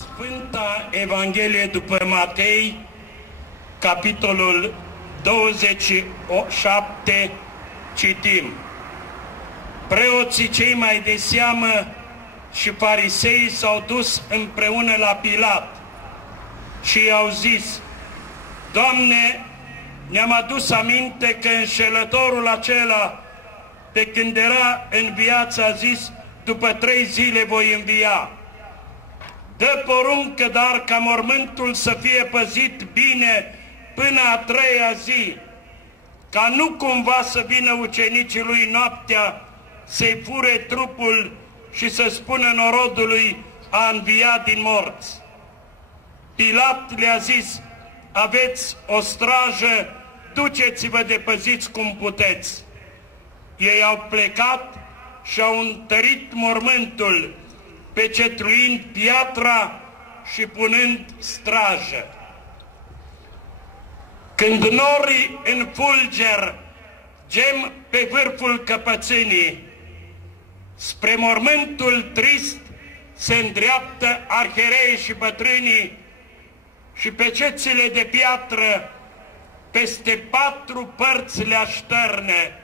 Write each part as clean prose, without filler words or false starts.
Sfânta Evanghelie după Matei, capitolul 27, citim: Preoții cei mai de seamă și fariseii s-au dus împreună la Pilat și i-au zis: Doamne, ne-am adus aminte că înșelătorul acela, pe când era în viață, a zis: după 3 zile voi învia. Dă poruncă, dar ca mormântul să fie păzit bine până a 3-a zi, ca nu cumva să vină ucenicii lui noaptea să-i fure trupul și să spună norodului: a înviat din morți. Pilat le-a zis: aveți o strajă, duceți-vă de păziți cum puteți. Ei au plecat și au întărit mormântul, pecetluind piatra și punând strajă. Când norii în fulger gem pe vârful căpățânii, spre mormântul trist se îndreaptă arhiereii și bătrânii și pecețile de piatră peste 4 părți le așterne,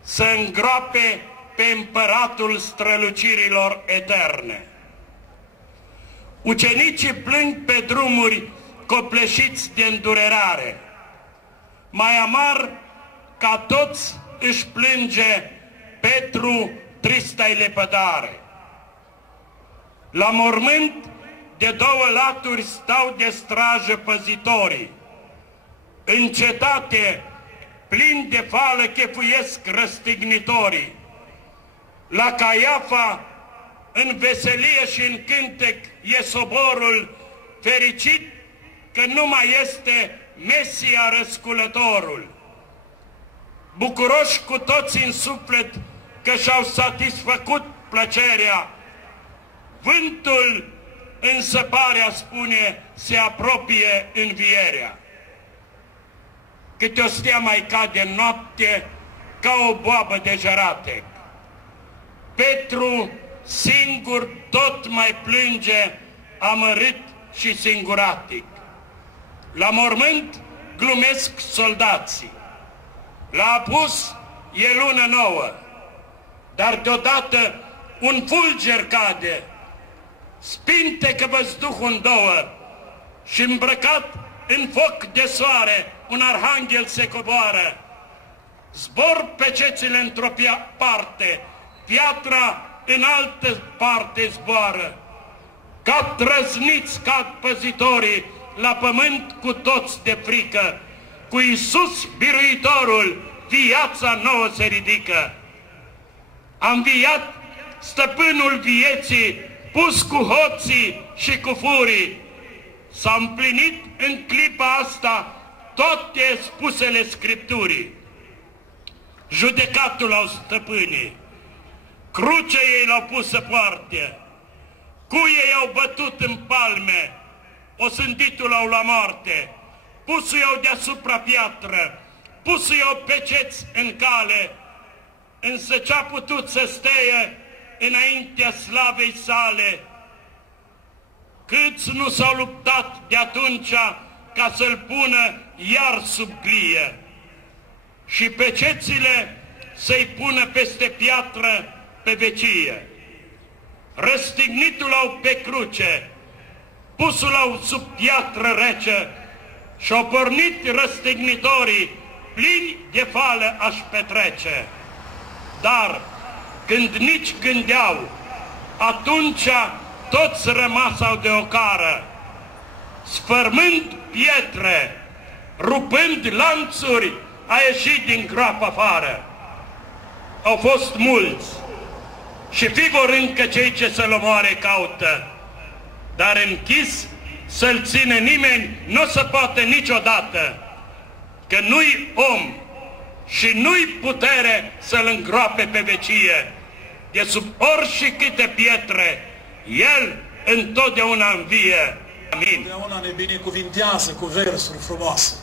să îngroape pe împăratul strălucirilor eterne. Ucenicii plâng pe drumuri copleșiți de îndurerare. Mai amar ca toți își plânge Petru trista-i lepădare. La mormânt de 2 laturi stau de strajă păzitorii. În cetate, plini de fală, chefuiesc răstignitorii. La Caiafa, în veselie și în cântec, e soborul fericit că nu mai este Mesia răsculătorul. Bucuroși cu toți în suflet că și-au satisfăcut plăcerea, vântul în săparea spune: se apropie învierea. Câte o stea mai cade în noapte ca o boabă de jărate. Petru singur tot mai plânge, amărât și singuratic. La mormânt glumesc soldații. La apus e lună nouă, dar deodată un fulger cade, spintecă văzduhul în două și îmbrăcat în foc de soare un arhanghel se coboară. Zbor pecețile într-o parte, piatra în altă parte zboară. Ca trăzniți cad păzitorii la pământ cu toți de frică. Cu Iisus biruitorul viața nouă se ridică. A înviat stăpânul vieții, pus cu hoții și cu furii. S-a împlinit în clipa asta toate spusele Scripturii. Judecatul au stăpânii, crucea ei l-au pus să poarte, cuie i-au bătut în palme, osânditul l-au la moarte, pusul i-au deasupra piatră, pusul i-au peceți în cale, însă ce-a putut să steie înaintea slavei sale? Câți nu s-au luptat de atunci ca să-l pună iar sub glie și pecețile să-i pună peste piatră pe vecie. Răstignitul au pe cruce, pusul au sub piatră rece și-au pornit răstignitorii, plini de fală aș petrece. Dar când nici gândeau, atunci toți rămasau de ocară, sfărmând pietre, rupând lanțuri, a ieșit din groapă afară. Au fost mulți și fi vor încă cei ce să-l omoare caută, dar închis să-l țină nimeni nu se poate niciodată, că nu-i om și nu-i putere să-l îngroape pe vecie. De sub orice câte pietre, el întotdeauna învie. Amin. Întotdeauna ne binecuvintează cu versuri frumoase.